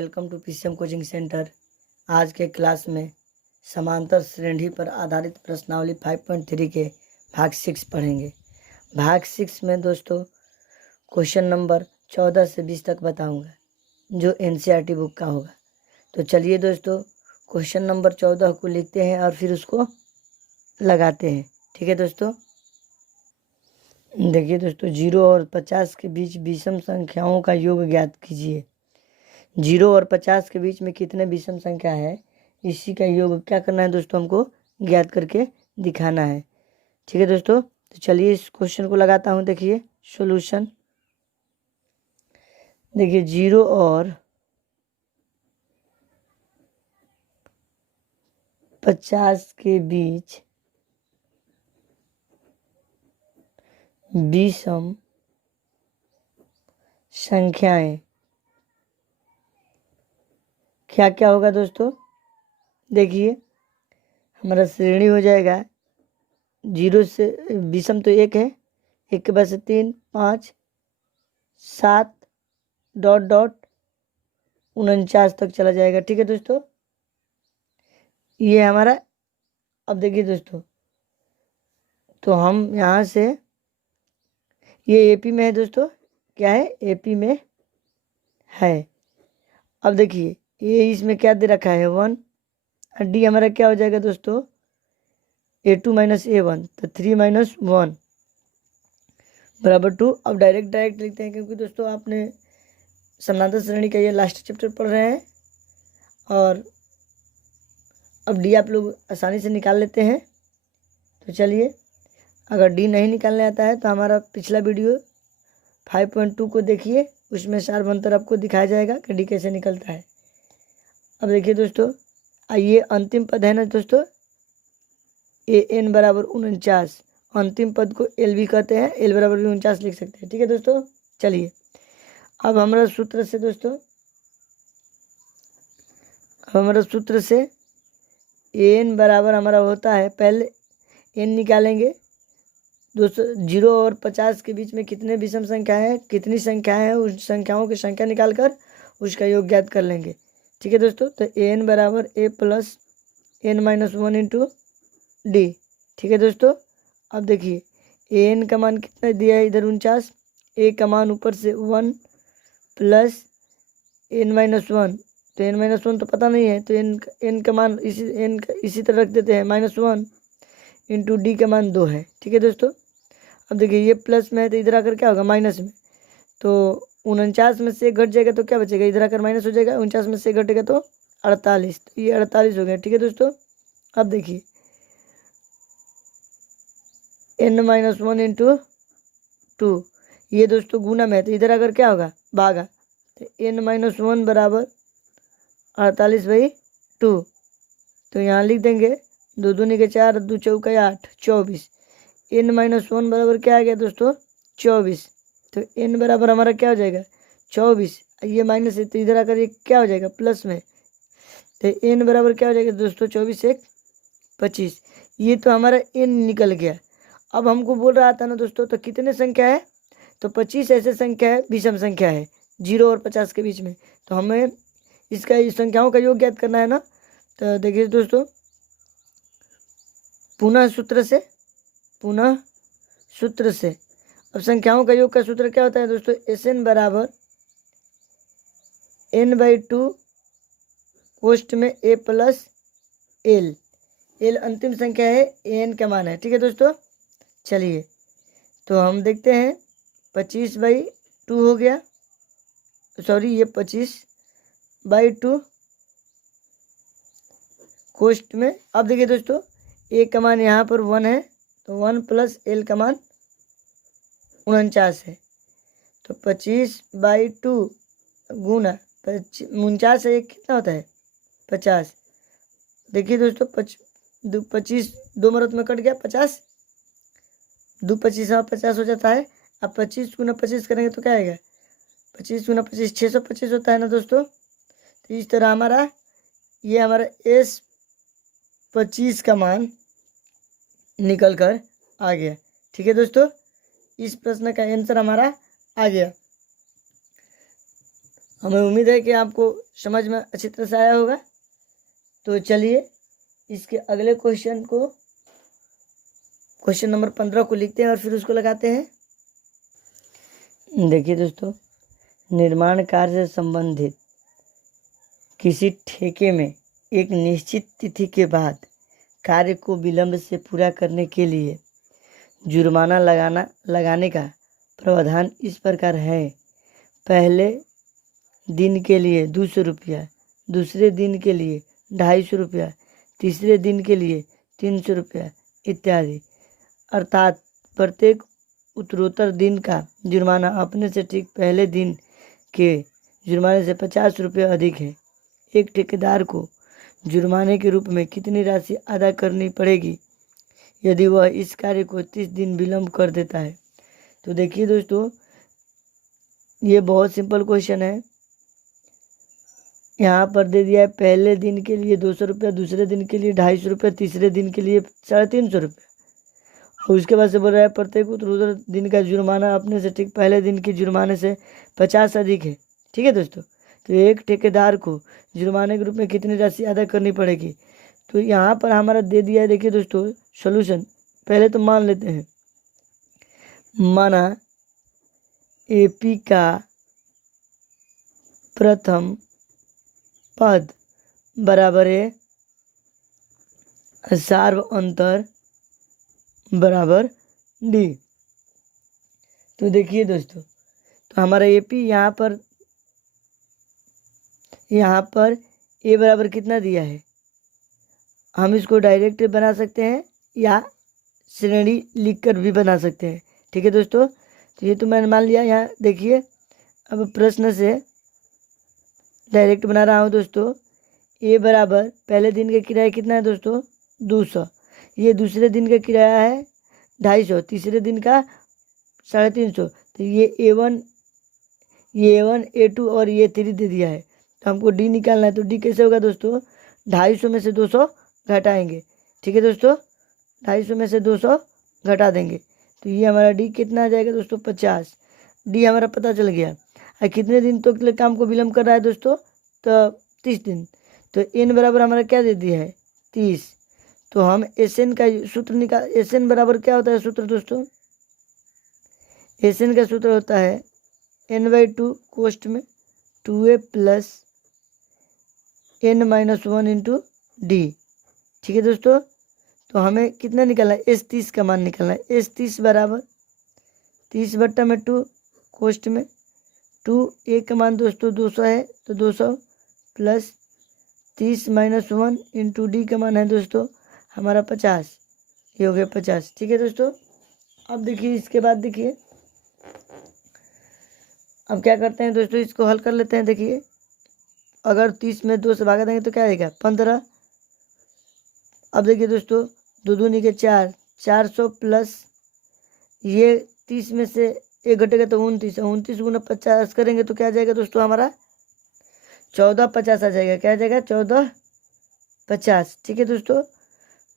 Welcome to PCM coaching centre. आज के class में समांतर श्रेणी पर आधारित प्रश्नावली 5.3 के भाग 6 पढ़ेंगे। भाग 6 में दोस्तों क्वेश्चन नंबर 14 से 20 तक बताऊंगा जो एनसीईआरटी बुक का होगा। तो चलिए दोस्तों क्वेश्चन नंबर 14 को लिखते हैं और फिर उसको लगाते हैं। ठीक है दोस्तों, देखिए दोस्तों 0 और 50 के बीच विषम संख्याओं का योग ज्ञात कीजिए। 0 और 50 के बीच में कितने विषम संख्या है, इसी का योग क्या करना है दोस्तों, हमको ज्ञात करके दिखाना है। ठीक है दोस्तों, तो चलिए इस क्वेश्चन को लगाता हूँ। देखिए सॉल्यूशन, देखिए 0 और 50 के बीच विषम संख्याएं क्या क्या होगा दोस्तों। देखिए हमारा श्रेणी हो जाएगा 0 से विषम तो 1 है, 1 के बाद से 3 5 7 डॉट डॉट 49 तक चला जाएगा। ठीक है दोस्तों, ये हमारा। अब देखिए दोस्तों, तो हम यहाँ से ये एपी में है दोस्तों, क्या है एपी में है। अब देखिए ये इसमें क्या दे रखा है 1, और डी हमारा क्या हो जाएगा दोस्तों A2 माइनस A1, तो 3 माइनस 1 बराबर 2। अब डायरेक्ट लिखते हैं क्योंकि दोस्तों आपने समानांतर श्रेणी का ये लास्ट चैप्टर पढ़ रहे हैं और अब डी आप लोग आसानी से निकाल लेते हैं। तो चलिए, अगर डी नहीं निकालने आता है तो हमारा पिछला वीडियो 5.2 को देखिए, उसमें सार अंतर आपको दिखाया जाएगा कि डी कैसे निकलता है। अब देखिए दोस्तों, ये अंतिम पद है ना दोस्तों, AN बराबर 49, अंतिम पद को L भी कहते हैं, L बराबर भी 49 लिख सकते हैं। ठीक है दोस्तों, चलिए अब हमारा सूत्र से दोस्तों, AN बराबर हमारा होता है, पहले N निकालेंगे दोस्तों। 0 और 50 के बीच में कितने विषम संख्या है, कितनी संख्या है, उस संख्याओं की संख्या निकालकर उसका योग ज्ञात कर लेंगे। ठीक है दोस्तों, तो AN बराबर A plus N minus 1 into D. ठीक है दोस्तों, अब देखिए AN का मान कितना दिया है इधर 49, A का मान ऊपर से 1 प्लस N माइनस 1, तो N माइनस 1 तो पता नहीं है, तो N का मान इसी तरह रख देते हैं -1 इंटू डी का मान 2 है। ठीक है दोस्तों, अब देखिए ये प्लस में है तो इधर आकर क्या होगा माइनस में, तो 49 में से 1 घट जाएगा तो क्या बचेगा, इधर आकर माइनस हो जाएगा। 49 में से 1 घटेगा तो 48, तो ये 48 हो गया। ठीक है दोस्तों, अब देखिए N माइनस 1 इंटू 2, ये दोस्तों गुना में है तो इधर अगर क्या होगा भागा, तो N माइनस 1 बराबर 48/2। तो यहाँ लिख देंगे 2 दूनी के 4, 2 चौका 8, 24। N माइनस 1 बराबर क्या आ गया दोस्तों 24, तो N बराबर हमारा क्या हो जाएगा 24, ये माइनस है तो इधर आकर ये क्या हो जाएगा प्लस में, तो N बराबर क्या हो जाएगा दोस्तों 24 1 25। ये तो हमारा N निकल गया। अब हमको बोल रहा था ना दोस्तों, तो कितने संख्या है, तो 25 ऐसे संख्या है, विषम संख्या है 0 और 50 के बीच में, तो हमें इसका इस संख्याओं का योग ज्ञात करना है ना। तो देखिए दोस्तों, पुनः सूत्र से अब संख्याओं का योग का सूत्र क्या होता है दोस्तों, SN बराबर N/2 कोष्ठ में A प्लस L अंतिम संख्या है, AN का मान है। ठीक है दोस्तों, चलिए तो हम देखते हैं 25/2 हो गया, सॉरी ये 25/2 कोष्ठ में। अब देखिए दोस्तों A का मान यहाँ पर 1 है, तो 1 प्लस L का मान 49 है, तो 25/2 गुना 49 है, कितना होता है 50। देखिए दोस्तों 25 दो मरत में कट गया, 50 2 25 50 हो जाता है। अब 25 गुना 25 करेंगे तो क्या आएगा, 25 गुना 25 625 होता है ना दोस्तों। तो इस तरह हमारा ये हमारा S25 का मान निकल कर आ गया। ठीक है दोस्तों, इस प्रश्न का आंसर हमारा आ गया। हमें उम्मीद है कि आपको समझ में अच्छी तरह से आया होगा। तो चलिए इसके अगले क्वेश्चन को, क्वेश्चन नंबर 15 को लिखते हैं और फिर उसको लगाते हैं। देखिए दोस्तों, निर्माण कार्य से संबंधित किसी ठेके में एक निश्चित तिथि के बाद कार्य को विलंब से पूरा करने के लिए जुर्माना लगाने का प्रावधान इस प्रकार है। पहले दिन के लिए 200 रुपया, दूसरे दिन के लिए 250 रुपया, तीसरे दिन के लिए 300 रुपया इत्यादि। अर्थात प्रत्येक उत्तरोत्तर दिन का जुर्माना अपने से ठीक पहले दिन के जुर्माने से 50 रुपये अधिक है। एक ठेकेदार को जुर्माने के रूप में कितनी राशि अदा करनी पड़ेगी यदि वह इस कार्य को 30 दिन विलंब कर देता है? तो देखिए दोस्तों, ये बहुत सिंपल क्वेश्चन है। यहाँ पर दे दिया है पहले दिन के लिए 200 रुपया, दूसरे दिन के लिए 250 रुपया, तीसरे दिन के लिए 350 रुपया, और उसके बाद से बोल रहा है प्रत्येक उत्तरोत्तर दिन का जुर्माना अपने से ठीक पहले दिन के जुर्माने से 50 अधिक है। ठीक है दोस्तों, तो एक ठेकेदार को जुर्माने के रूप में कितनी राशि अदा करनी पड़ेगी? तो यहाँ पर हमारा दे दिया है। देखिए दोस्तों, सॉल्यूशन पहले तो मान लेते हैं। माना एपी का प्रथम पद बराबर है सार्व अंतर बराबर डी। तो देखिए दोस्तों, तो हमारा एपी यहाँ पर ए बराबर कितना दिया है, हम इसको डायरेक्ट बना सकते हैं या श्रेणी लिखकर भी बना सकते हैं। ठीक है दोस्तों, तो ये तो मैंने मान लिया। यहाँ देखिए, अब प्रश्न से डायरेक्ट बना रहा हूँ दोस्तों। ए बराबर पहले दिन का किराया कितना है दोस्तों? 200। ये दूसरे दिन का किराया है 250, तीसरे दिन का 350। तो ये A1, A2 और A3 दे दिया है। तो हमको डी निकालना है। तो डी कैसे होगा दोस्तों? 250 में से 200 घटाएंगे। ठीक है दोस्तों, 250 में से 200 घटा देंगे। तो ये हमारा डी कितना आ जाएगा दोस्तों? 50। डी हमारा पता चल गया। और कितने दिन तो के लिए काम को विलम्ब कर रहा है दोस्तों? तो 30 दिन। तो एन बराबर हमारा क्या दे दिया है? 30। तो हम एस एन का सूत्र निकाल। एस एन बराबर क्या होता है सूत्र दोस्तों? एस एन का सूत्र होता है n/2 कोष्ट में 2a plus n-1 into D. ठीक है दोस्तों, तो हमें कितना निकालना है? S30 का मान निकालना है। S30 बराबर 30/2 कोष्ट में 2a का मान दोस्तों 200 है, तो 200 प्लस 30-1 इंटू डी का मान है दोस्तों हमारा 50। ये हो गया 50। ठीक है दोस्तों, अब देखिए इसके बाद देखिए अब क्या करते हैं दोस्तों, इसको हल कर लेते हैं। देखिए, अगर 30 में 2 से भागा देंगे तो क्या आएगा? 15। अब देखिए दोस्तों, 2 दूनी के 4, 400 प्लस ये 30 में से 1 घटेगा तो 29, 29 गुना 50 करेंगे तो क्या आ जाएगा दोस्तों? हमारा 1450 आ जाएगा। क्या आ जाएगा? 1450। ठीक है दोस्तों,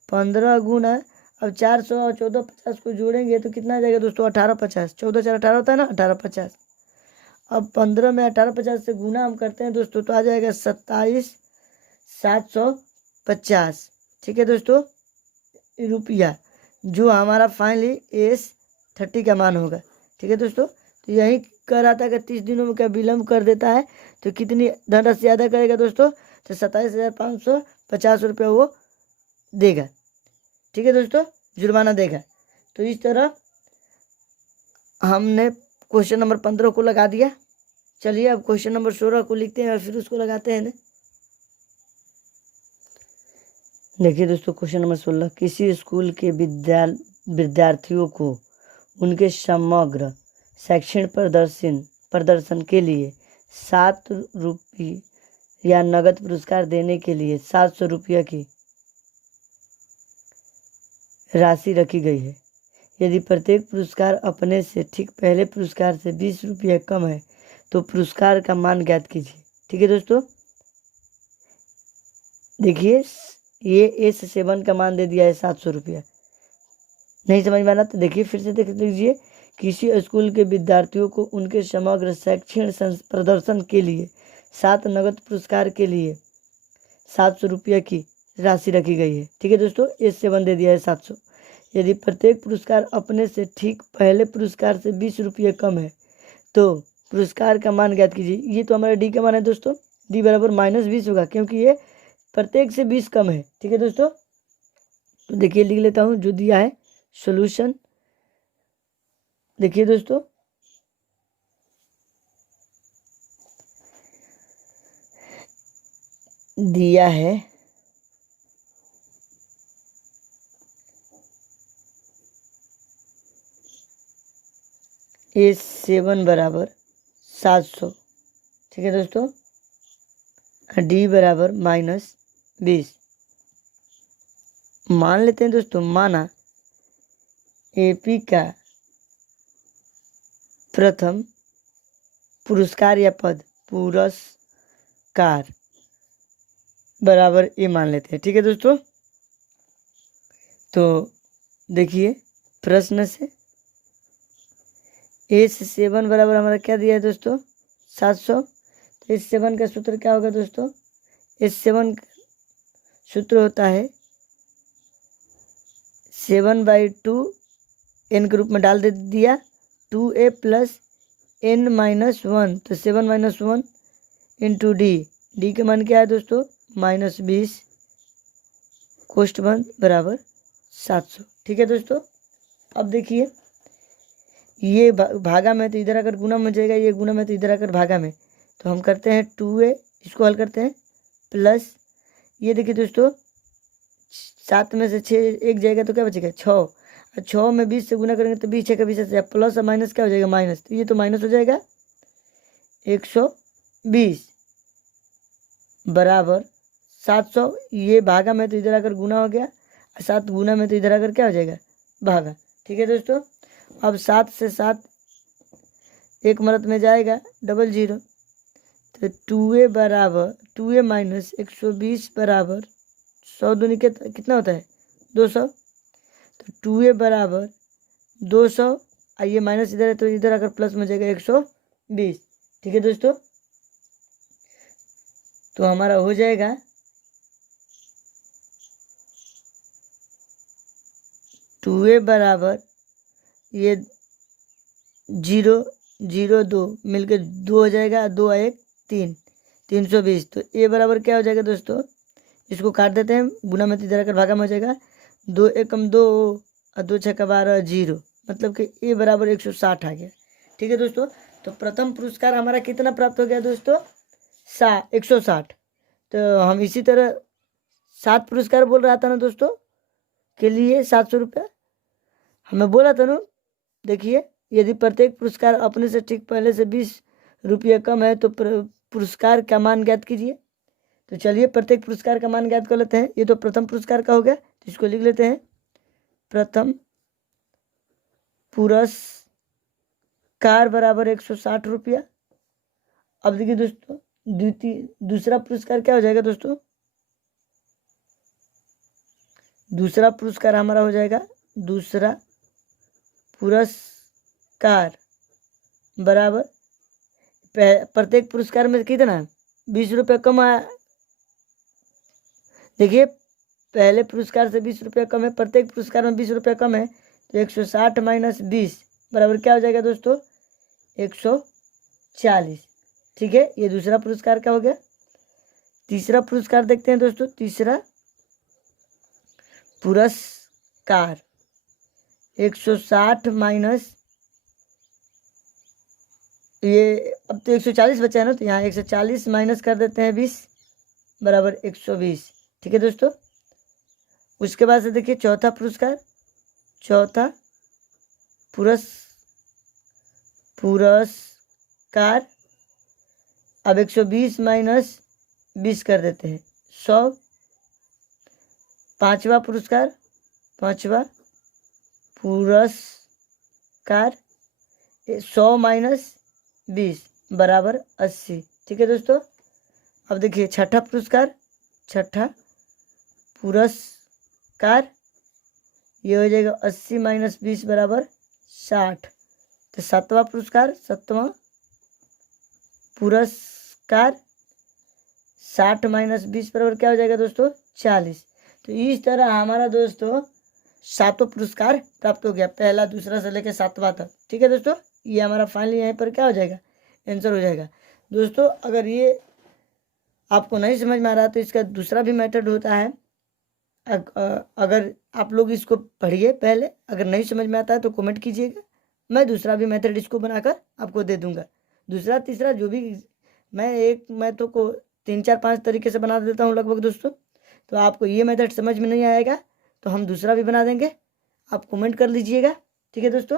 15 गुना, अब 400 और 1450 को जोड़ेंगे तो कितना आ जाएगा दोस्तों? 1850। 14 4 18 होता है ना, 1850। अब 15 में 1850 से गुना हम करते हैं दोस्तों तो आ जाएगा 27,750। ठीक है दोस्तों, रुपया, जो हमारा फाइनली S30 का मान होगा। ठीक है दोस्तों, तो यही कह रहा था कि 30 दिनों में क्या विलम्ब कर देता है तो कितनी धनराशि अदा करेगा दोस्तों? तो 27,550 रुपये वो देगा। ठीक है दोस्तों, जुर्माना देगा। तो इस तरह हमने क्वेश्चन नंबर 15 को लगा दिया। चलिए अब क्वेश्चन नंबर 16 को लिखते हैं और फिर उसको लगाते हैं ना। देखिए दोस्तों, क्वेश्चन नंबर 16, किसी स्कूल के विद्यार्थियों को उनके समग्र शैक्षणिक प्रदर्शन के लिए 7 रुपये या नगद पुरस्कार देने के लिए 700 रुपये की राशि रखी गई है। यदि प्रत्येक पुरस्कार अपने से ठीक पहले पुरस्कार से 20 रुपये कम है तो पुरस्कार का मान ज्ञात कीजिए। ठीक है दोस्तों, देखिए ये S7 का मान दे दिया है 700 रुपया। नहीं समझ में आना तो देखिए फिर से देख लीजिए किसी स्कूल के विद्यार्थियों को उनके समग्र शैक्षणिक प्रदर्शन के लिए 7 नगद पुरस्कार के लिए 700 रुपये की राशि रखी गई है। ठीक है दोस्तों, S7 दे दिया है 700। यदि प्रत्येक पुरस्कार अपने से ठीक पहले पुरस्कार से 20 रुपये कम है तो पुरस्कार का मान ज्ञात कीजिए। ये तो हमारा डी का मान है दोस्तों, डी बराबर -20 होगा क्योंकि ये प्रत्येक से 20 कम है। ठीक है दोस्तों, तो देखिए लिख लेता हूँ जो दिया है सॉल्यूशन। देखिए दोस्तों, दिया है S7 बराबर 700। ठीक है दोस्तों, डी बराबर -20। मान लेते हैं दोस्तों, माना एपी का प्रथम पुरस्कार या पद पुरस्कार बराबर ये मान लेते हैं। ठीक है दोस्तों, तो देखिए प्रश्न से S7 बराबर हमारा क्या दिया है दोस्तों 700। तो S7 का सूत्र क्या होगा दोस्तों, S7 सूत्र होता है 7/2 n के रूप में डाल दे दिया 2a + n-1। तो 7 - 1 इंटू डी का मान क्या है दोस्तों -20 कोष्ठ बंद बराबर 700। ठीक है दोस्तों, अब देखिए ये भागा में तो इधर अगर गुना में जाएगा, ये गुना में तो इधर अगर भागा में, तो हम करते हैं 2a, इसको हल करते हैं प्लस ये देखिए दोस्तों 7 में से 6 एक जाएगा तो क्या बचेगा 6, और 6 में 20 से गुना करेंगे तो 20 6 का 20 से प्लस और माइनस क्या हो जाएगा माइनस, तो ये तो माइनस हो जाएगा 120 बराबर 700। ये भागा में तो इधर अगर गुना हो गया, 7 गुना में तो इधर अगर क्या हो जाएगा भागा। ठीक है दोस्तों, अब 7 से 7 एक मरत में जाएगा 00, तो 2a बराबर 2a - 120 बराबर 100 दूनी कितना होता है 200। तो 2a बराबर 200, आइए माइनस इधर है तो इधर अगर प्लस में जाएगा 120। ठीक है दोस्तों, तो हमारा हो जाएगा 2a बराबर ये 0 0 2 मिलकर 2 हो जाएगा, 2 और 1 3, 320। तो a बराबर क्या हो जाएगा दोस्तों, इसको काट देते हैं, गुना में इधर आकर भागा में हो जाएगा 2 एकम 2 और 2 छक्का 12 0, मतलब कि a बराबर 160 आ गया। ठीक है दोस्तों, तो प्रथम पुरस्कार हमारा कितना प्राप्त हो गया दोस्तों 160। तो हम इसी तरह 7 पुरस्कार बोल रहा था ना दोस्तों के लिए 700 रुपये हमें बोला था ना। देखिए यदि प्रत्येक पुरस्कार अपने से ठीक पहले से 20 रुपये कम है तो पुरस्कार का मान ज्ञात कीजिए। तो चलिए प्रत्येक पुरस्कार का मान ज्ञात कर लेते हैं। ये तो प्रथम पुरस्कार का हो गया, तो इसको लिख लेते हैं प्रथम पुरस्कार बराबर 160 रुपया। अब देखिए दोस्तों दूसरा पुरस्कार क्या हो जाएगा दोस्तों, दूसरा पुरस्कार हमारा हो जाएगा दूसरा पुरस्कार बराबर प्रत्येक पुरस्कार में कितना 20 रुपये कम आया। देखिए पहले पुरस्कार से 20 रुपये कम है, प्रत्येक पुरस्कार में 20 रुपये कम है, तो 160 - 20 बराबर क्या हो जाएगा दोस्तों 140। ठीक है, ये दूसरा पुरस्कार का हो गया। तीसरा पुरस्कार देखते हैं दोस्तों, तीसरा पुरस्कार 160 माइनस ये अब तो 140 बचा है ना, तो यहाँ 140 माइनस कर देते हैं 20 बराबर 120। ठीक है दोस्तों, उसके बाद से देखिए चौथा पुरस्कार, चौथा पुरस्कार अब 120 माइनस 20 कर देते हैं 100। पांचवा पुरस्कार, पांचवा पुरस्कार 100 माइनस 20 बराबर 80। ठीक है दोस्तों, अब देखिए छठा पुरस्कार, छठा पुरस्कार ये हो जाएगा 80 माइनस 20 बराबर 60। तो 7वां पुरस्कार 60 माइनस 20 बराबर क्या हो जाएगा दोस्तों 40। तो इस तरह हमारा दोस्तों 7वां पुरस्कार प्राप्त हो गया, पहला दूसरा से लेकर 7वां तक। ठीक है दोस्तों, ये हमारा फाइनली यहाँ पर क्या हो जाएगा आंसर हो जाएगा। दोस्तों अगर ये आपको नहीं समझ में आ रहा तो इसका दूसरा भी मेथड होता है। अगर आप लोग इसको पढ़िए पहले, अगर नहीं समझ में आता है तो कमेंट कीजिएगा, मैं दूसरा भी मेथड इसको बनाकर आपको दे दूंगा। दूसरा तीसरा जो भी मैं एक मेथड को 3 4 5 तरीके से बना देता हूँ लगभग दोस्तों। तो आपको ये मेथड समझ में नहीं आएगा तो हम दूसरा भी बना देंगे, आप कमेंट कर लीजिएगा। ठीक है दोस्तों,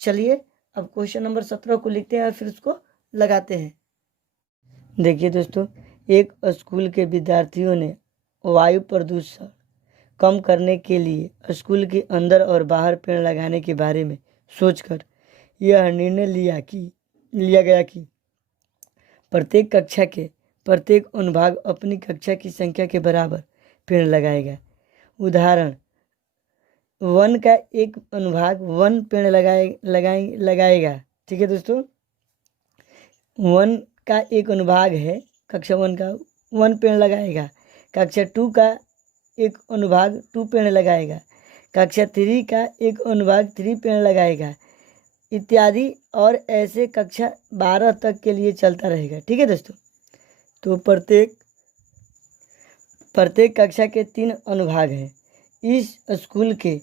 चलिए अब क्वेश्चन नंबर 17 को लिखते हैं और फिर उसको लगाते हैं। देखिए दोस्तों, एक स्कूल के विद्यार्थियों ने वायु प्रदूषण कम करने के लिए स्कूल के अंदर और बाहर पेड़ लगाने के बारे में सोचकर यह निर्णय लिया गया कि प्रत्येक कक्षा के प्रत्येक अनुभाग अपनी कक्षा की संख्या के बराबर पेड़ लगाएगा। उदाहरण, वन का एक अनुभाग 1 पेड़ लगाएगा। ठीक है दोस्तों, 1 का एक अनुभाग है, कक्षा 1 का 1 पेड़ लगाएगा। कक्षा 2 का एक अनुभाग 2 पेड़ लगाएगा। कक्षा 3 का एक अनुभाग 3 पेड़ लगाएगा, इत्यादि, और ऐसे कक्षा 12 तक के लिए चलता रहेगा। ठीक है दोस्तों, तो प्रत्येक कक्षा के 3 अनुभाग हैं। इस स्कूल के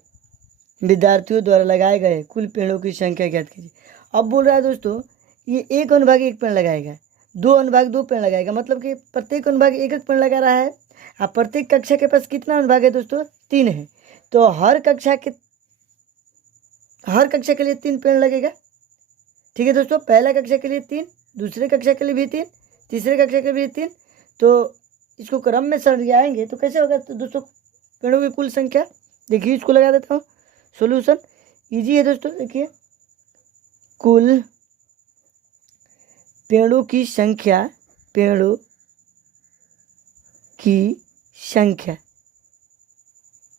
विद्यार्थियों द्वारा लगाए गए कुल पेड़ों की संख्या ज्ञात कीजिए। अब बोल रहा है दोस्तों, ये एक अनुभाग 1 पेड़ लगाएगा, 2 अनुभाग 2 पेड़ लगाएगा, मतलब कि प्रत्येक अनुभाग 1 पेड़ लगा रहा है। अब प्रत्येक कक्षा के पास कितना अनुभाग है दोस्तों 3 है, तो हर कक्षा के लिए 3 पेड़ लगेगा। ठीक है दोस्तों, पहला कक्षा के लिए 3, दूसरे कक्षा के लिए भी 3, तीसरे कक्षा के लिए भी 3। तो इसको क्रम में सरियाएंगे तो कैसे होगा तो दोस्तों पेड़ों की कुल संख्या, देखिए इसको लगा देता हूँ। सॉल्यूशन इजी है दोस्तों, देखिए कुल पेड़ों की संख्या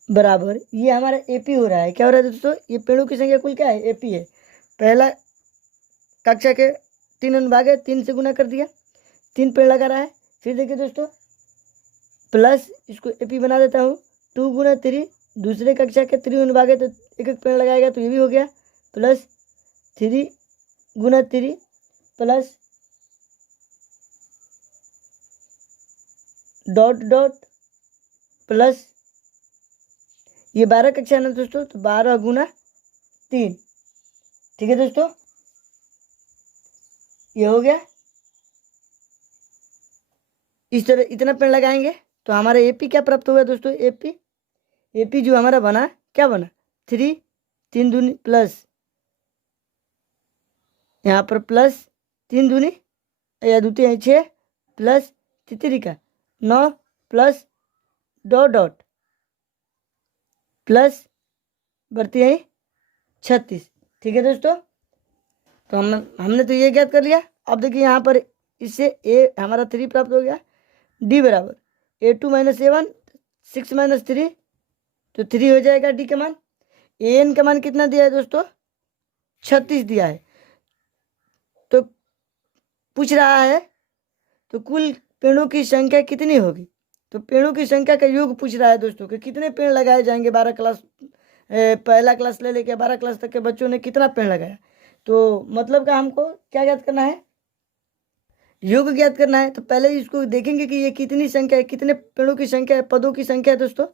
बराबर, ये हमारा एपी हो रहा है। क्या हो रहा है दोस्तों, ये पेड़ों की संख्या कुल क्या है एपी है। पहला कक्षा के 3 अनुभाग है, 3 से गुना कर दिया, 3 पेड़ लगा रहा है। फिर देखिए दोस्तों प्लस, इसको एपी बना देता हूँ, 2 गुना 3, दूसरे कक्षा के 3 अनुभाग है तो 1 पेड़ लगाएगा, तो ये भी हो गया, प्लस 3 गुना 3 प्लस डॉट डॉट प्लस, ये 12 कक्षा है ना दोस्तों, तो 12 गुना 3। ठीक है दोस्तों, ये हो गया। इस तरह इतना पेड़ लगाएंगे तो हमारा एपी क्या प्राप्त होगा दोस्तों, एपी जो हमारा बना क्या बना 3, 3 दूनी प्लस, यहाँ पर प्लस 3 दूनी या दूती है 6 प्लस तितरी का 9 प्लस डॉट डॉट प्लस बढ़ती है 36। ठीक है दोस्तों, तो हमने तो ये ज्ञात कर लिया। अब देखिए यहाँ पर इससे ए हमारा 3 प्राप्त हो गया, डी बराबर A2 माइनस A1, 6 माइनस 3 तो 3 हो जाएगा डी का मान। AN का मान कितना दिया है दोस्तों 36 दिया है। तो पूछ रहा है तो कुल पेड़ों की संख्या कितनी होगी, तो पेड़ों की संख्या का योग पूछ रहा है दोस्तों कि कितने पेड़ लगाए जाएंगे 12 क्लास पहला क्लास ले लेके 12 क्लास तक के बच्चों ने कितना पेड़ लगाया। तो मतलब का हमको क्या ज्ञात करना है, योग ज्ञात करना है। तो पहले इसको देखेंगे कि ये कितनी संख्या है, कितने पेड़ों की संख्या है, पदों की संख्या है दोस्तों,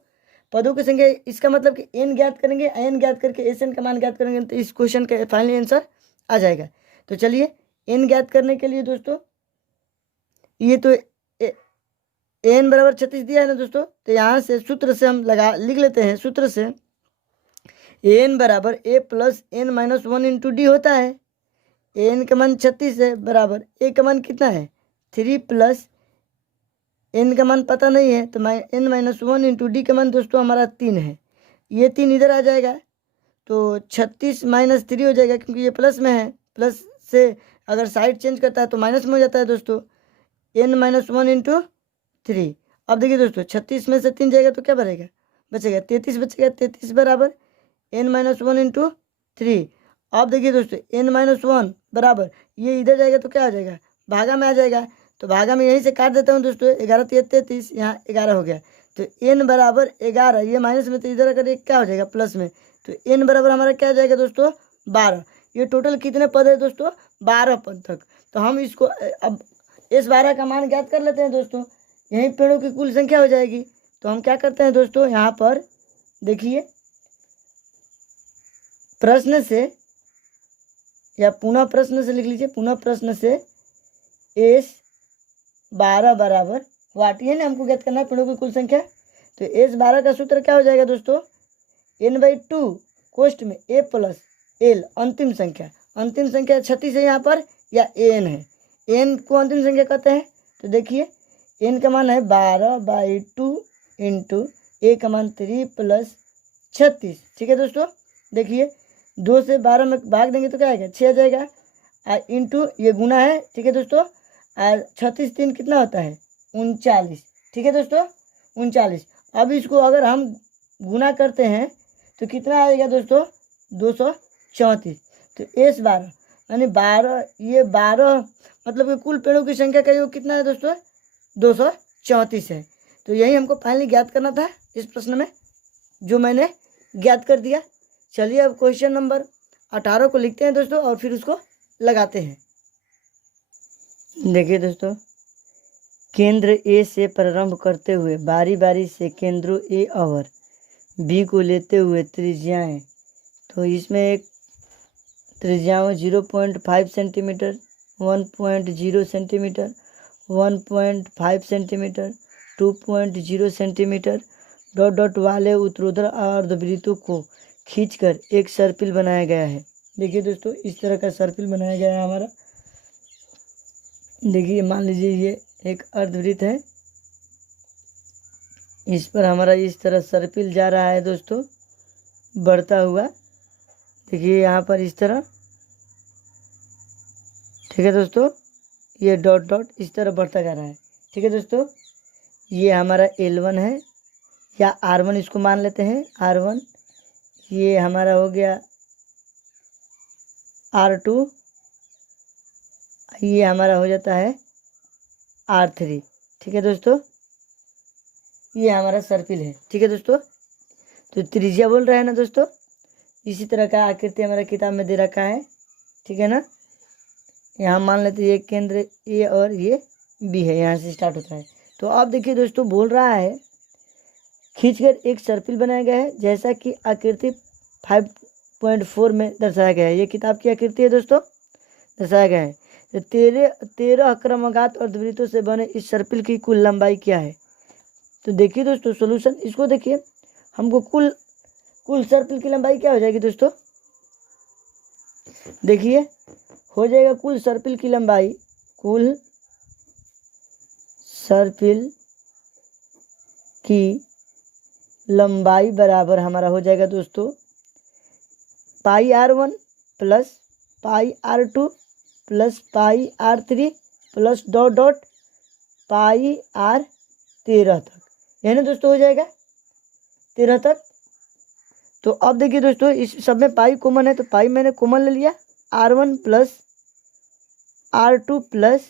पदों की संख्या। इसका मतलब कि एन ज्ञात करेंगे, एन ज्ञात करके एस एन का मान ज्ञात करेंगे तो इस क्वेश्चन का फाइनल आंसर आ जाएगा। तो चलिए एन ज्ञात करने के लिए दोस्तों, ये तो एन बराबर 36 दिया है ना दोस्तों, तो यहाँ से सूत्र से हम लिख लेते हैं। सूत्र से एन बराबर a plus n minus 1 into d होता है। एन का मान 36 है, बराबर ए का मान कितना है 3 प्लस एन का मान पता नहीं है तो एन माइनस 1 इंटू डी का मान दोस्तों हमारा 3 है। ये 3 इधर आ जाएगा तो 36 माइनस 3 हो जाएगा, क्योंकि ये प्लस में है, प्लस से अगर साइड चेंज करता है तो माइनस में हो जाता है दोस्तों। N minus 1 into 3। अब देखिए दोस्तों 36 में से 3 जाएगा तो क्या बचेगा 33 बचेगा। 33 बराबर एन माइनस 1 इंटू 3। अब देखिए दोस्तों n-1 बराबर, ये इधर जाएगा तो क्या हो जाएगा, भागा में आ जाएगा, तो भागा में यहीं से काट देता हूँ दोस्तों, 11×3 = 33, यहाँ 11 हो गया, तो n बराबर 11, ये माइनस में तो इधर अगर एक क्या हो जाएगा प्लस में, तो n बराबर हमारा क्या हो जाएगा दोस्तों 12। ये टोटल कितने पद है दोस्तों, 12 पद तक। तो हम इसको अब इस 12 का मान ज्ञात कर लेते हैं दोस्तों, यहीं पेड़ों की कुल संख्या हो जाएगी। तो हम क्या करते हैं दोस्तों, यहाँ पर देखिए प्रश्न से, या पुनः प्रश्न से लिख लीजिए, पुनः प्रश्न से S12 बराबर वाट, ये ना हमको ज्ञात करना है पेड़ों की कुल संख्या। तो S12 का सूत्र क्या हो जाएगा दोस्तों, n/2 कोष्ठ में a प्लस l, अंतिम संख्या, अंतिम संख्या 36 है यहाँ पर, या n है, n को अंतिम संख्या कहते हैं। तो देखिए n का मान है 12/2 इंटू a का मान 3 + 36, ठीक है दोस्तों। देखिए 2 से 12 में भाग देंगे तो क्या आएगा, 6 आ जाएगा, इंटू ये गुना है, ठीक है दोस्तों, 36 3 कितना होता है 39, ठीक है दोस्तों 39। अब इसको अगर हम गुना करते हैं तो कितना आएगा दोस्तों 234। तो S12 यानी 12, ये 12 मतलब कि कुल पेड़ों की संख्या का योग कितना है दोस्तों 234 है। तो यही हमको फाइनली ज्ञात करना था इस प्रश्न में, जो मैंने ज्ञात कर दिया। चलिए अब क्वेश्चन नंबर 18 को लिखते हैं दोस्तों और फिर उसको लगाते हैं। देखिए दोस्तों, केंद्र ए से प्रारंभ करते हुए बारी बारी से केंद्रों ए और बी को लेते हुए त्रिज्याएं, तो इसमें एक त्रिज्याओं 0.5 centimetre, 1.0 centimetre, 1.5 centimetre, 2.0 centimetre dot dot वाले उत्तरोत्तर अर्धवृत्तों को खींचकर एक सर्पिल बनाया गया है। देखिए दोस्तों, इस तरह का सर्पिल बनाया गया है हमारा। देखिए मान लीजिए ये एक अर्धवृत्त है, इस पर हमारा इस तरह सर्पिल जा रहा है दोस्तों, बढ़ता हुआ। देखिए यहाँ पर इस तरह, ठीक है दोस्तों, ये डॉट डॉट इस तरह बढ़ता जा रहा है, ठीक है दोस्तों। ये हमारा L1 है, या R1 इसको मान लेते हैं, R1। ये हमारा हो गया R2, ये हमारा हो जाता है R3, ठीक है दोस्तों। ये हमारा सर्पिल है, ठीक है दोस्तों। तो त्रिज्या बोल रहा है ना दोस्तों, इसी तरह का आकृति हमारा किताब में दे रखा है, ठीक है ना। यहाँ मान लेते हैं ये केंद्र ए और ये बी है, यहाँ से स्टार्ट होता है। तो आप देखिए दोस्तों, बोल रहा है खींचकर एक सर्पिल बनाया गया है, जैसा कि आकृति 5.4 में दर्शाया गया है। ये किताब की आकृति है दोस्तों, दर्शाया गया है। तो 13 क्रमागत अर्धवृत्तों से बने इस सर्पिल की कुल लंबाई क्या है। तो देखिए दोस्तों सॉल्यूशन, इसको देखिए, हमको कुल सर्पिल की लंबाई क्या हो जाएगी दोस्तों, देखिए हो जाएगा कुल सर्पिल की लंबाई, कुल सर्पिल की लंबाई बराबर हमारा हो जाएगा दोस्तों πr1 plus πr2 plus πr3 plus dot dot πr13 तक, है ना दोस्तों, हो जाएगा 13 तक। तो अब देखिए दोस्तों, इस सब में पाई कॉमन है, तो पाई मैंने कॉमन ले लिया, R1 plus R2 plus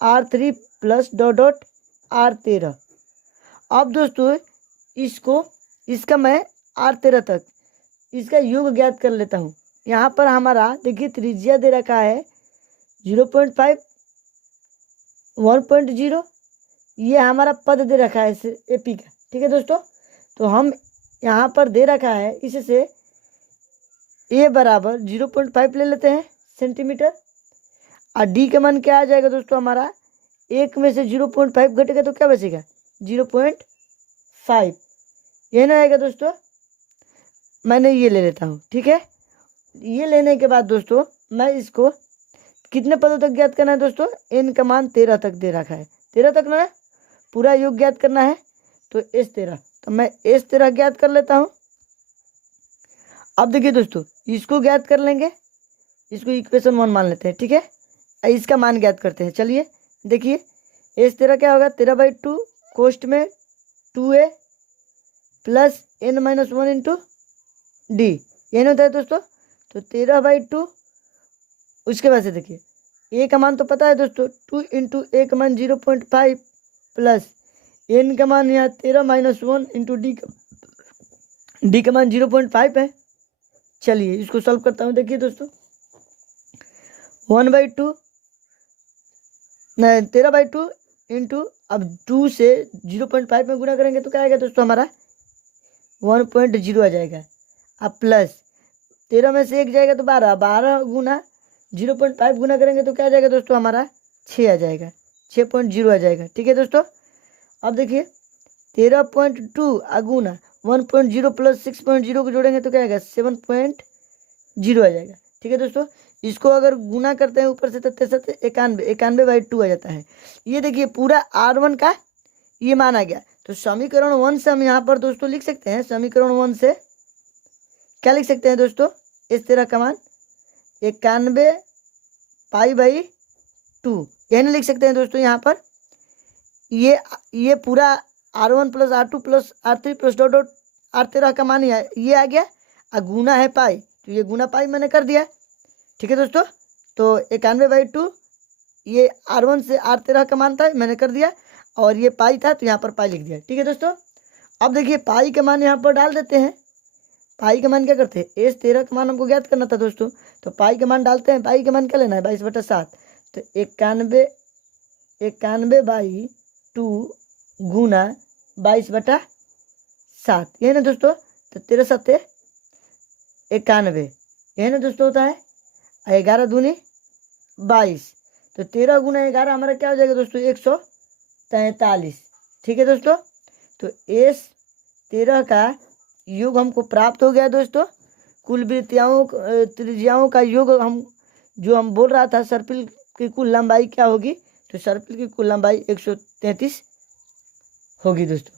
R3 plus dot dot R13। अब दोस्तों इसका मैं R13 तक इसका योग ज्ञात कर लेता हूँ। यहाँ पर हमारा देखिए त्रिज्या दे रखा है 0.5, 1.0, ये हमारा पद दे रखा है एपी का, ठीक है दोस्तों। तो हम यहाँ पर दे रखा है, इससे ए बराबर 0.5 ले लेते हैं सेंटीमीटर, और डी का मान क्या आ जाएगा दोस्तों हमारा, 1 में से 0.5 घटेगा तो क्या बचेगा 0.5, ये ना आएगा दोस्तों। मैंने ये ले लेता हूँ, ठीक है। ये लेने के बाद दोस्तों मैं इसको कितने पदों तक ज्ञात करना है दोस्तों, n का मान 13 तक दे रखा है, 13 तक ना पूरा योग ज्ञात करना है। तो S13, तो मैं S13 ज्ञात कर लेता हूँ। अब देखिए दोस्तों, इसको ज्ञात कर लेंगे, इसको इक्वेशन 1 मान लेते हैं, ठीक है। इसका मान ज्ञात करते हैं। चलिए देखिए, S13 क्या होगा, 13/2 कोष्ठ में 2a plus n-1 into D, ये नहीं होता है दोस्तों। तो 13/2। उसके बाद से देखिए ए का मान तो पता है दोस्तों, 2 इंटू ए का मान 0.5 प्लस एन का मान यहाँ 13 - 1 इंटू डी का मान 0.5 है। चलिए इसको सॉल्व करता हूँ। देखिए दोस्तों 1/2 नहीं 13/2 इंटू अब 2 से 0.5 में गुना करेंगे तो क्या आएगा दोस्तों हमारा 1.0 आ जाएगा। अब प्लस 13 में से 1 जाएगा तो 12 गुना 0.5 गुना करेंगे तो क्या आ जाएगा दोस्तों हमारा 6 आ जाएगा, 6.0 आ जाएगा। ठीक है दोस्तों। अब देखिए 13.2 अगुना 1.0 प्लस 6.0 को जोड़ेंगे तो क्या आएगा 7.0 आ जाएगा। ठीक है दोस्तों। इसको अगर गुना करते हैं ऊपर से तो 91/2 आ जाता है। ये देखिए पूरा R1 का ये मान आ गया। तो समीकरण 1 से हम यहाँ पर दोस्तों लिख सकते हैं, समीकरण 1 से क्या लिख सकते हैं दोस्तों, इस तरह का मान 91π/2 यानी लिख सकते हैं दोस्तों। यहाँ पर ये पूरा R1 plus R2 plus R3 plus dot dot R13 का मान ये आ गया। गुना है पाई तो ये गुना पाई मैंने कर दिया। ठीक है दोस्तों। तो 91/2 ये R1 से R13 का मान था मैंने कर दिया, और ये पाई था तो यहाँ पर पाई लिख दिया। ठीक है दोस्तों। अब देखिए पाई का मान यहाँ पर डाल देते हैं। पाई का मान क्या करते हैं, एस 13 का मान हमको ज्ञात करना था दोस्तों, तो पाई का मान डालते हैं। पाई का मान क्या लेना है 22/7, तो 91/2 गुना 22/7 ये है ना दोस्तों। तो 13 7 91 यह ना दोस्तों होता है। 11 दूनी 22, तो 13 गुना 11 हमारा क्या हो जाएगा दोस्तों 143। ठीक है दोस्तों। तो एस 13 का योग हमको प्राप्त हो गया दोस्तों। कुल त्रिज्याओं का योग हम बोल रहा था, सर्पिल की कुल लंबाई क्या होगी, तो सर्पिल की कुल लंबाई 133 होगी दोस्तों,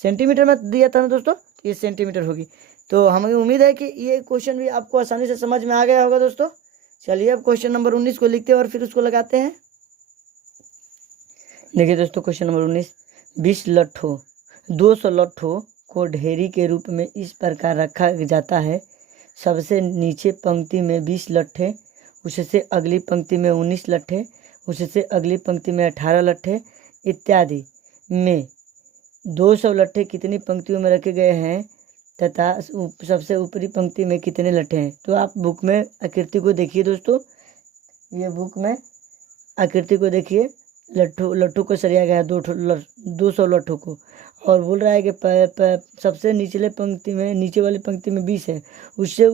सेंटीमीटर में दिया था ना दोस्तों, ये सेंटीमीटर होगी। तो हमें उम्मीद है कि ये क्वेश्चन भी आपको आसानी से समझ में आ गया होगा दोस्तों। चलिए अब क्वेश्चन नंबर 19 को लिखते हैं और फिर उसको लगाते हैं। देखिए दोस्तों क्वेश्चन नंबर 19, 200 लट्ठों को ढेरी के रूप में इस प्रकार रखा जाता है। सबसे नीचे पंक्ति में 20 लट्ठे, उससे अगली पंक्ति में 19 लट्ठे, उससे अगली पंक्ति में 18 लट्ठे इत्यादि में 200 लट्ठे कितनी पंक्तियों में रखे गए हैं तथा सबसे ऊपरी पंक्ति में कितने लट्ठे हैं। तो आप बुक में आकृति को देखिए दोस्तों, ये बुक में आकृति को देखिए, लट्ठों को सरिया गया है 200 लट्ठों को, और बोल रहा है कि सबसे नीचे वाली पंक्ति में 20 है, उसके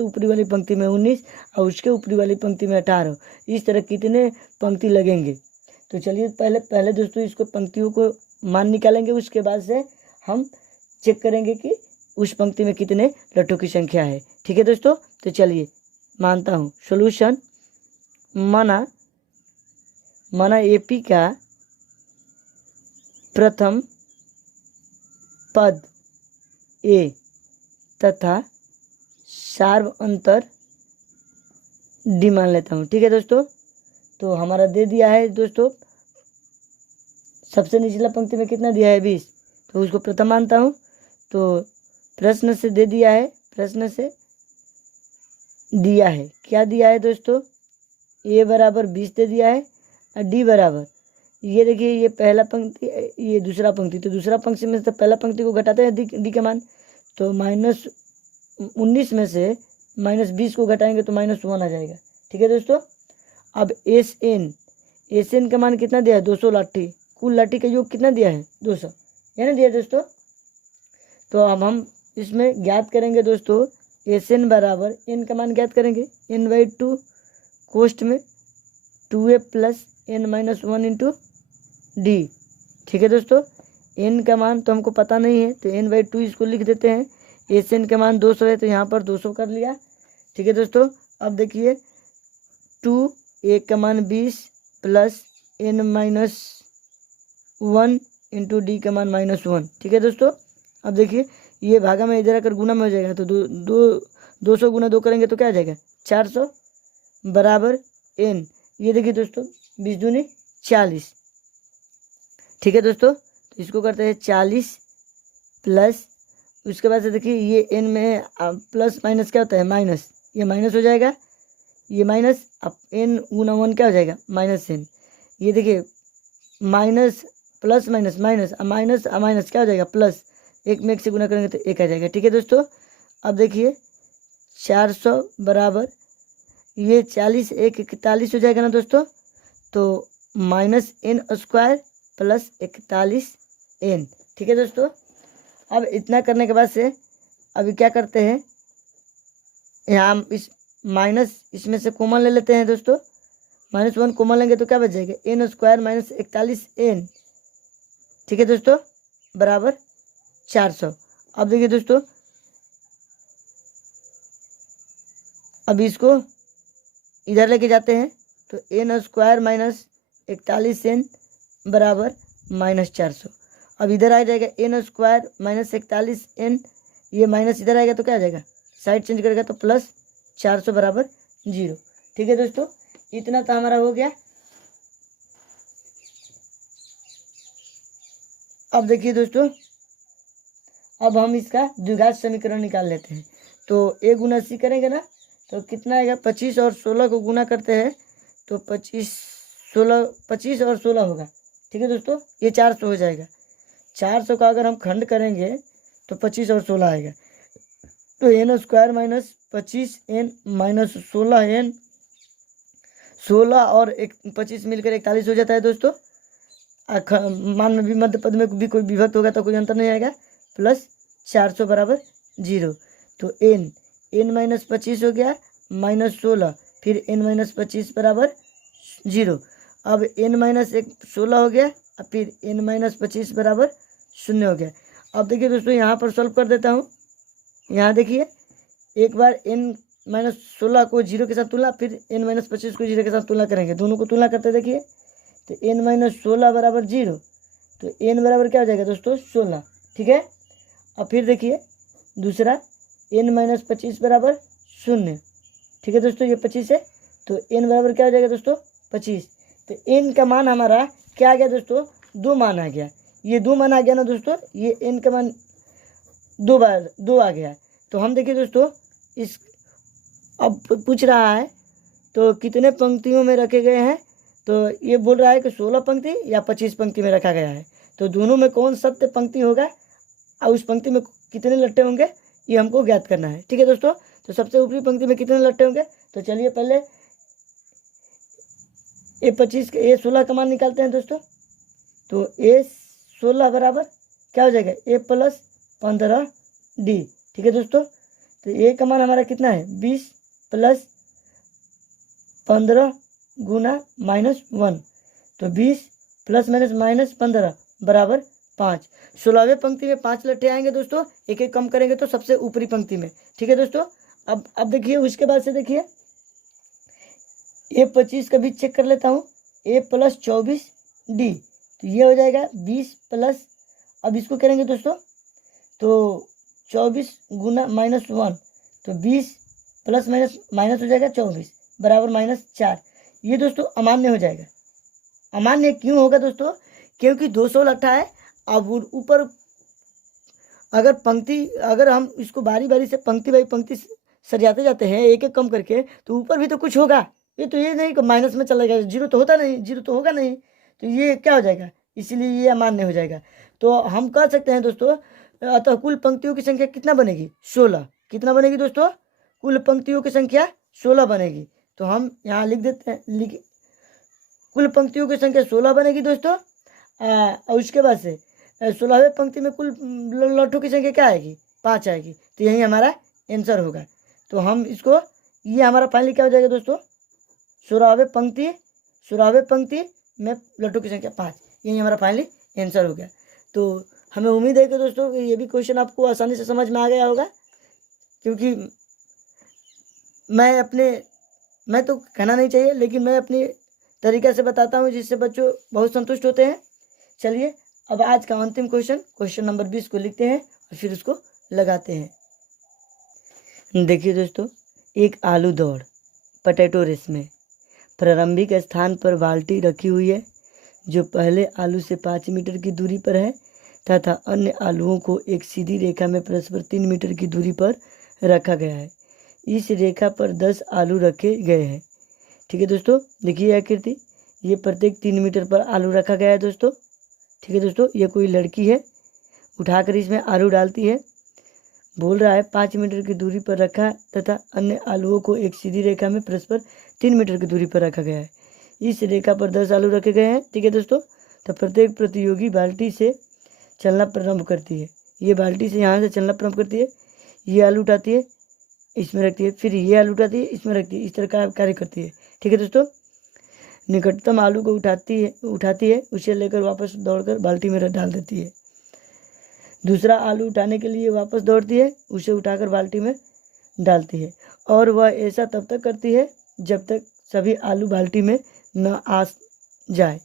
ऊपरी वाली पंक्ति में 19 और उसके ऊपरी वाली पंक्ति में 18। इस तरह कितने पंक्ति लगेंगे। तो चलिए पहले दोस्तों इसको पंक्तियों को मान निकालेंगे, उसके बाद से हम चेक करेंगे कि उस पंक्ति में कितने लट्ठों की संख्या है। ठीक है दोस्तों। तो चलिए मानता हूँ सॉल्यूशन। माना एपी का प्रथम पद ए तथा सार्व अंतर डी मान लेता हूँ। ठीक है दोस्तों। तो हमारा दे दिया है दोस्तों, सबसे निचला पंक्ति में कितना दिया है 20, तो उसको प्रथम मानता हूँ। तो प्रश्न से दे दिया है, प्रश्न से दिया है, क्या दिया है दोस्तों, ए बराबर 20 दे दिया है और डी बराबर, ये देखिए ये पहला पंक्ति ये दूसरा पंक्ति, तो दूसरा पंक्ति में से पहला पंक्ति को घटाते हैं डी का मान, तो -19 में से -20 को घटाएंगे तो -1 आ जाएगा। ठीक है दोस्तों। अब एस एन का मान कितना दिया है 200 लाठी, कुल लाठी का योग कितना दिया है 200, है ना दिया दोस्तों। तो अब हम इसमें ज्ञात करेंगे दोस्तों, एस एन बराबर एन का मान ज्ञात करेंगे n/2 कोष्ठ में 2a + n-1 इंटू डी। ठीक है दोस्तों। n का मान तो हमको पता नहीं है, तो n/2 इसको लिख देते हैं। एस एन का मान 200 है तो यहाँ पर 200 कर लिया। ठीक है दोस्तों। अब देखिए 2a का मान 20 + n-1 इंटू डी का मान -1। ठीक है दोस्तों। अब देखिए ये भागा में इधर आकर गुना में हो जाएगा, तो 200 गुना 2 करेंगे तो क्या आ जाएगा 400 बराबर n। ये देखिए दोस्तों 20 दूनी 40। ठीक है दोस्तों। तो इसको करते हैं 40 + उसके बाद से देखिए ये n में प्लस माइनस क्या होता है माइनस, ये माइनस हो जाएगा, ये माइनस, अब n गुना 1 क्या हो जाएगा माइनस n। ये देखिए minus plus minus minus, minus minus क्या हो जाएगा प्लस, एक में एक से गुना करेंगे तो एक आ जाएगा। ठीक है दोस्तों, अब देखिए 400 बराबर ये 40 एक 41 हो जाएगा ना दोस्तों, तो minus n square plus 41n। ठीक है दोस्तों, अब इतना करने के बाद से अभी क्या करते हैं, यहाँ हम इस माइनस इसमें से कॉमन ले लेते हैं दोस्तों, -1 कॉमन लेंगे तो क्या बच जाएगा n स्क्वायर माइनस 41n। ठीक है दोस्तों, बराबर 400। अब देखिए दोस्तों, अब इसको इधर लेके जाते हैं तो n स्क्वायर माइनस 41n बराबर -400। अब इधर आ जाएगा n स्क्वायर माइनस 41n, ये माइनस इधर आएगा तो क्या आ जाएगा, साइड चेंज करेगा तो प्लस 400 बराबर 0। ठीक है दोस्तों, इतना तो हमारा हो गया। अब देखिए दोस्तों, अब हम इसका द्विघात समीकरण निकाल लेते हैं। तो a गुना c करेंगे ना तो कितना आएगा, 25 और 16 को गुना करते हैं तो 25 और 16 होगा। ठीक है दोस्तों, ये 400 हो जाएगा। 400 का अगर हम खंड करेंगे तो 25 और 16 आएगा, तो n square minus 25n minus 16n, 16 और 25 मिलकर 41 हो जाता है दोस्तों। मान में भी मध्य पद में भी कोई विभक्त होगा तो कोई अंतर नहीं आएगा, प्लस 400 बराबर 0। तो n माइनस 25 हो गया माइनस 16, फिर n माइनस 25 बराबर 0। अब n माइनस 16 हो गया, अब फिर n माइनस 25 बराबर 0 हो गया। अब देखिए दोस्तों, यहाँ पर सॉल्व कर देता हूँ। यहाँ देखिए एक बार n माइनस 16 को 0 के साथ तुलना, फिर n माइनस 25 को 0 के साथ तुलना करेंगे, दोनों को तुलना करते देखिए तो n माइनस 16 बराबर 0, तो n बराबर क्या हो जाएगा दोस्तों 16। ठीक है, अब फिर देखिए दूसरा n माइनस 25 बराबर 0। ठीक है दोस्तों, ये 25 है तो n बराबर क्या हो जाएगा दोस्तों 25। तो n का मान हमारा क्या आ गया दोस्तों, 2 मान आ गया। ये 2 मान आ गया ना दोस्तों, ये n का मान 2 बार 2 आ गया। तो हम देखिए दोस्तों, इस अब पूछ रहा है तो कितने पंक्तियों में रखे गए हैं, तो ये बोल रहा है कि 16 पंक्ति या 25 पंक्ति में रखा गया है। तो दोनों में कौन सत्य पंक्ति होगा और उस पंक्ति में कितने लट्टे होंगे ये हमको ज्ञात करना है। ठीक है दोस्तों, तो सबसे ऊपरी पंक्ति में कितने लट्टे होंगे, तो चलिए पहले ये 25 के ये 16 का मान निकालते हैं दोस्तों। तो ये 16 बराबर क्या हो जाएगा a प्लस 15d। ठीक है दोस्तों, तो ए का मान हमारा कितना है 20 प्लस 15 गुना -1, तो 20 प्लस माइनस 15 बराबर 5। 16वें पंक्ति में 5 लट्ठे आएंगे दोस्तों, एक एक कम करेंगे तो सबसे ऊपरी पंक्ति में। ठीक है दोस्तों, अब देखिए उसके बाद से देखिए a 25 का भी चेक कर लेता हूँ, a प्लस 24d, तो ये हो जाएगा 20 प्लस, अब इसको करेंगे दोस्तों तो 24 गुना -1, तो 20 प्लस माइनस हो जाएगा 24 बराबर -4। ये दोस्तों अमान्य हो जाएगा। अमान्य क्यों होगा दोस्तों, क्योंकि 200 लट्ठा है। अब ऊपर अगर हम इसको बारी बारी से पंक्ति बाई पंक्ति सरियाते जाते हैं एक एक कम करके, तो ऊपर भी तो कुछ होगा। ये नहीं कि माइनस में चला जाएगा, जीरो तो होता नहीं, जीरो तो होगा नहीं, तो ये क्या हो जाएगा, इसीलिए ये अमान्य हो जाएगा। तो हम कह सकते हैं दोस्तों, अतः कुल पंक्तियों की संख्या कितना बनेगी 16। कितना बनेगी दोस्तों, कुल पंक्तियों की संख्या 16 बनेगी। तो हम यहाँ लिख देते हैं, कुल पंक्तियों की संख्या 16 बनेगी दोस्तों। और उसके बाद से 16वें पंक्ति में कुल लट्ठों की संख्या क्या आएगी 5 आएगी, तो यही हमारा आंसर होगा। तो हम इसको, ये हमारा फाइनली क्या हो जाएगा दोस्तों, 16वें पंक्ति में लट्ठों की संख्या 5, यही हमारा फाइनली आंसर हो गया। तो हमें उम्मीद है कि दोस्तों ये भी क्वेश्चन आपको आसानी से समझ में आ गया होगा, क्योंकि मैं तो कहना नहीं चाहिए, लेकिन मैं अपनी तरीक़े से बताता हूँ जिससे बच्चों बहुत संतुष्ट होते हैं। चलिए अब आज का अंतिम क्वेश्चन नंबर 20 को लिखते हैं और फिर उसको लगाते हैं। देखिए दोस्तों, एक आलू दौड़ पोटैटो रेस में प्रारंभिक स्थान पर बाल्टी रखी हुई है जो पहले आलू से 5 मीटर की दूरी पर है तथा अन्य आलुओं को एक सीधी रेखा में परस्पर 3 मीटर की दूरी पर रखा गया है। इस रेखा पर 10 आलू रखे गए हैं। ठीक है दोस्तों, देखिए आकृति, ये प्रत्येक 3 मीटर पर आलू रखा गया है दोस्तों। ठीक है दोस्तों, ये कोई लड़की है, उठाकर इसमें आलू डालती है। बोल रहा है 5 मीटर की दूरी पर रखा है तथा अन्य आलुओं को एक सीधी रेखा में परस्पर 3 मीटर की दूरी पर रखा गया है। इस रेखा पर 10 आलू रखे गए हैं। ठीक है दोस्तों, तो प्रत्येक प्रतियोगी बाल्टी से चलना प्रारंभ करती है। ये बाल्टी से यहाँ से चलना प्रारंभ करती है, ये आलू उठाती है, इसमें रखती है, फिर ये आलू उठाती है, इसमें रखती है, इस तरह का कार्य करती है। ठीक है दोस्तों, निकटतम आलू को उठाती है, उसे लेकर वापस दौड़कर बाल्टी में डाल देती है। दूसरा आलू उठाने के लिए वापस दौड़ती है, उसे उठाकर बाल्टी में डालती है और वह ऐसा तब तक करती है जब तक सभी आलू बाल्टी में न आ जाए।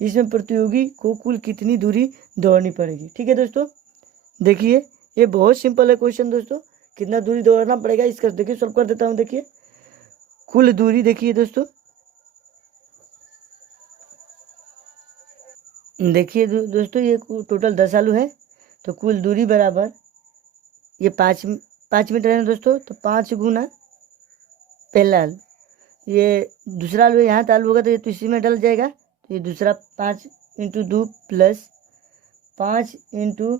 इसमें प्रतियोगी को कुल कितनी दूरी दौड़नी पड़ेगी। ठीक है दोस्तों, देखिए ये बहुत सिंपल है क्वेश्चन दोस्तों। कितना दूरी दौड़ना पड़ेगा इसका देखिए सॉल्व कर देता हूँ। देखिए कुल दूरी देखिए दोस्तों, देखिए दोस्तों ये टोटल 10 आलू है, तो कुल दूरी बराबर ये 5 मीटर है ना दोस्तों, तो 5 गुना पहला आलू, ये दूसरा आलू यहाँ आलू होगा तो ये तो इसी में डल जाएगा, तो ये दूसरा 5 × 2 प्लस 5 ×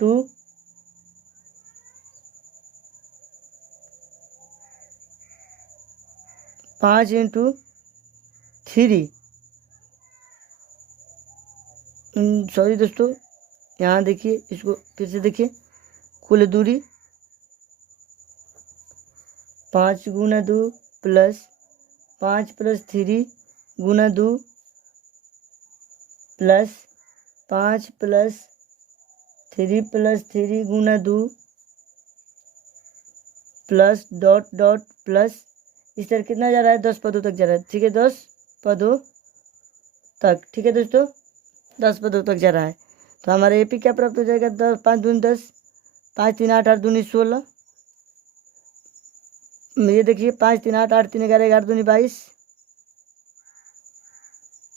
2 5 × 3, सॉरी दोस्तों, यहाँ देखिए इसको फिर से देखिए, कुल दूरी 5 × 2 plus 5 + 3 × 2 plus 5 + 3 + 3 × 2 plus dot dot plus, इस तरह कितना जा रहा है 10 पदों तक जा रहा है। ठीक है, 10 पदों तक। ठीक है दोस्तों, 10 पदों तक जा रहा है, तो हमारा एपी क्या प्राप्त हो जाएगा, 5 दूनी 10, 5 3 8 8 दूनी 16, ये देखिए 5 3 8 8 3 11 11 दूनी 22,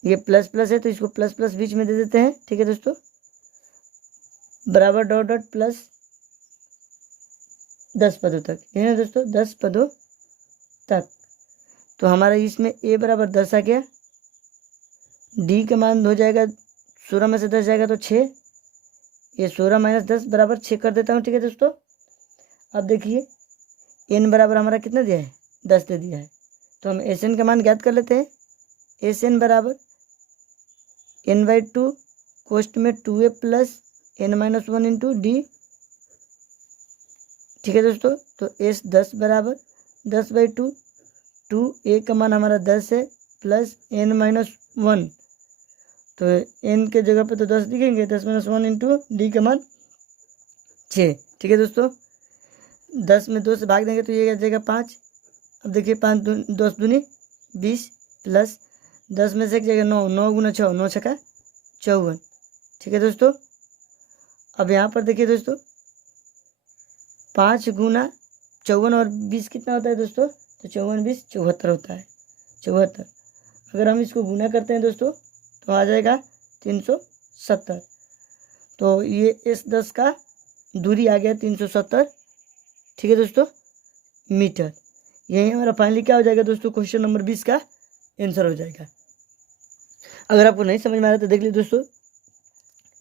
ये प्लस प्लस है तो इसको प्लस प्लस बीच में दे देते हैं। ठीक है दोस्तों, बराबर डॉट डॉट प्लस 10 पदों तक, ये है दोस्तों 10 पदों तक। तो हमारा इसमें ए बराबर 10 आ गया, डी का मान हो जाएगा 16 में से 10 जाएगा तो 6, ये 16 - 10 बराबर 6 कर देता हूँ। ठीक है दोस्तों, अब देखिए एन बराबर हमारा कितना दिया है, 10 दे दिया है, तो हम एस एन का मान ज्ञात कर लेते हैं। एस एन बराबर n/2 कोष्ट में 2a + n - 1 × d। ठीक है दोस्तों, तो एस 10 बराबर 10/2, 2a का मान हमारा 10 है प्लस n - 1, तो n के जगह पे तो 10 दिखेंगे, 10 - 1 × d का मान 6। ठीक है दोस्तों, 10 में 2 से भाग देंगे तो ये आ जाएगा 5। अब देखिए 5 10 दूनी 20 प्लस 10 में से एक जगह 9, 9 × 6 9 × 6 54। ठीक है दोस्तों, अब यहाँ पर देखिए दोस्तों 5 × 54 और 20 कितना होता है दोस्तों, तो 54 20 74 होता है, 74। अगर हम इसको गुना करते हैं दोस्तों तो आ जाएगा 370, तो ये S10 का दूरी आ गया 370। ठीक है दोस्तों, मीटर। यही हमारा फाइनली क्या हो जाएगा दोस्तों, क्वेश्चन नंबर 20 का आंसर हो जाएगा। अगर आपको नहीं समझ में आ रहा तो देख लीजिए दोस्तों,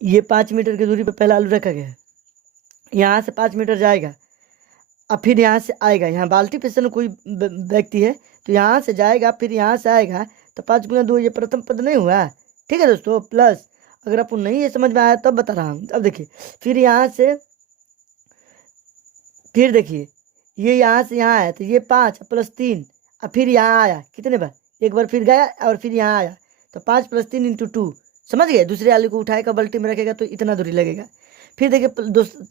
ये 5 मीटर की दूरी पर पहला आलू रखा गया है, यहाँ से 5 मीटर जाएगा, अब फिर यहाँ से आएगा, यहाँ बाल्टी पे से कोई व्यक्ति है तो यहाँ से जाएगा, फिर यहाँ से आएगा, तो 5 × 2 ये प्रथम पद नहीं हुआ। ठीक है दोस्तों, प्लस अगर आपको नहीं ये समझ में आया तब बता रहा हूँ। अब देखिए फिर यहाँ से, फिर देखिए ये यहाँ से यहाँ आया, तो ये 5 + 3, अब फिर यहाँ आया, कितने बार, एक बार फिर गया और फिर यहाँ आया, तो 5 + 3 × 2, समझ गए। दूसरे आलू को उठाएगा बाल्टी में रखेगा तो इतना दूरी लगेगा। फिर देखिए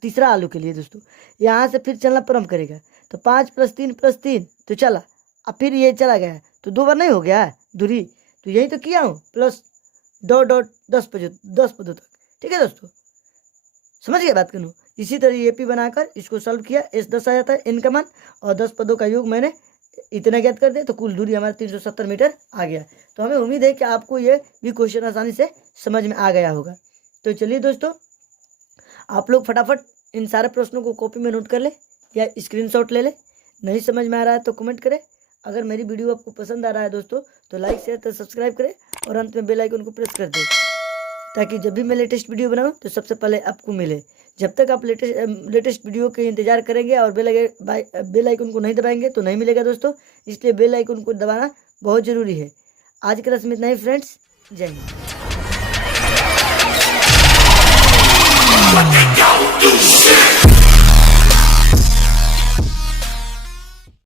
तीसरा आलू के लिए दोस्तों यहाँ से फिर चलना प्रारंभ करेगा, तो 5 + 3 + 3 तो चला, अब फिर ये चला गया, तो 2 बार नहीं हो गया दूरी, तो यही तो किया हूँ, प्लस डॉट डॉट 10 पदों तक। ठीक है दोस्तों, समझ गए बात करूँ। इसी तरह ये पी बनाकर इसको सॉल्व किया, S10 आ जाता है n का मान, और 10 पदों का योग मैंने इतना ज्ञात कर दिया, तो कुल दूरी हमारा 370 मीटर आ गया। तो हमें उम्मीद है कि आपको ये भी क्वेश्चन आसानी से समझ में आ गया होगा। तो चलिए दोस्तों, आप लोग फटाफट इन सारे प्रश्नों को कॉपी में नोट कर ले या स्क्रीनशॉट ले ले। नहीं समझ में आ रहा है तो कमेंट करें। अगर मेरी वीडियो आपको पसंद आ रहा है दोस्तों तो लाइक शेयर तो सब्सक्राइब करें और अंत में बेल आइकन को प्रेस कर दें, ताकि जब भी मैं लेटेस्ट वीडियो बनाऊं तो सबसे पहले आपको मिले। जब तक आप लेटेस्ट वीडियो के इंतजार करेंगे और बेल आइकन को नहीं दबाएंगे तो नहीं मिलेगा दोस्तों, इसलिए बेल आइकन को दबाना बहुत ज़रूरी है। आज के रस्म में इतना ही फ्रेंड्स, जय हिंद।